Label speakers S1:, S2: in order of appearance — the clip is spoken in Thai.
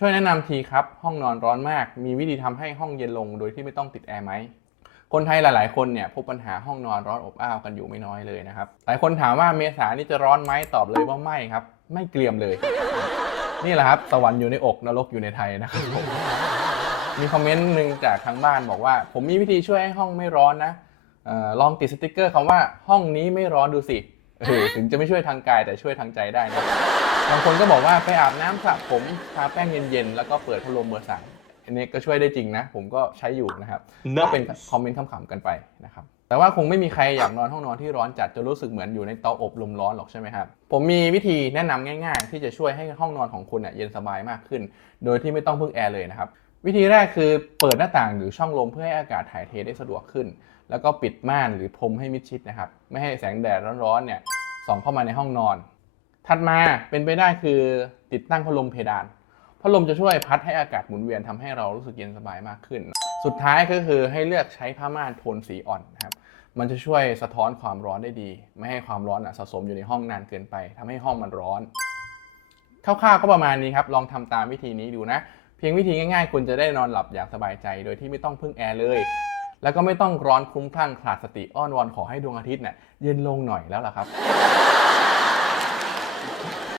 S1: ช่วยแนะนำทีครับ ห้องนอนร้อนมาก มีวิธีทำให้ห้องเย็นลงโดยที่ไม่ต้องติดแอร์ไหมคนไทยหลาย ๆ คนเนี่ยพบปัญหาห้องนอนร้อนอบอ้าวกันอยู่ไม่น้อยเลยนะครับหลายคนถามว่าเมษานี่จะร้อนไหมตอบเลยว่าไม่ครับ ไม่เกรียมเลย นี่แหละครับสวรรค์อยู่ในอกนรกอยู่ในไทยนะครับมีคอมเมนต์หนึ่งจากทางบ้านบอกว่า ผมมีวิธีช่วยให้ห้องไม่ร้อนนะออลองติดสติกเกอร์คำว่าห้องนี้ไม่ร้อนดูสิ เออถึงจะไม่ช่วยทางกายแต่ช่วยทางใจได้นะบางคนก็บอกว่าไปอาบน้ำสระผมทาแป้งเย็นๆ แล้วก็เปิดพัดลมเบอร์สามอันนี้ก็ช่วยได้จริงนะ ผมก็ใช้อยู่นะครับ ก็เป็นคอมเมนต์ขำๆกันไปนะครับ แต่ว่าคงไม่มีใครอยากนอนห้องนอนที่ร้อนจัดจนรู้สึกเหมือนอยู่ในเตาอบลมร้อนหรอกใช่ไหมครับ ผมมีวิธีแนะนำง่ายๆ ที่จะช่วยให้ห้องนอนของคุณเนี่ยเย็นสบายมากขึ้น โดยที่ไม่ต้องพึ่งแอร์เลยนะครับ วิธีแรกคือเปิดหน้าต่างหรือช่องลมเพื่อให้อากาศถ่ายเทได้สะดวกขึ้น แล้วก็ปิดม่านหรือพรมให้มิดชิดนะครับ ไม่ให้แสงแดดร้อนๆเนี่ยส่องเข้ามาในห้องนอน ถัดมาเป็นไปได้คือติดตั้งพัดลมเพดาน พัดลมจะช่วยพัดให้อากาศหมุนเวียนทำให้เรารู้สึกเย็นสบายมากขึ้น สุดท้ายก็คือให้เลือกใช้ผ้าม่านโทนสีอ่อนนะครับ มันจะช่วยสะท้อนความร้อนได้ดี ไม่ให้ความร้อนอะสะสมอยู่ในห้องนานเกินไปทำให้ห้องมันร้อน คร่าวๆก็ประมาณนี้ครับ ลองทำตามวิธีนี้ดูนะ เพียงวิธีง่ายๆ คุณจะได้นอนหลับอย่างสบายใจ โดยที่ไม่ต้องพึ่งแอร์เลย แล้วก็ไม่ต้องร้อนคลุ้มคลั่งขาดสติอ้อนวอนขอให้ดวงอาทิตย์เนี่ยเย็นลงหน่อยแล้วล่ะครับ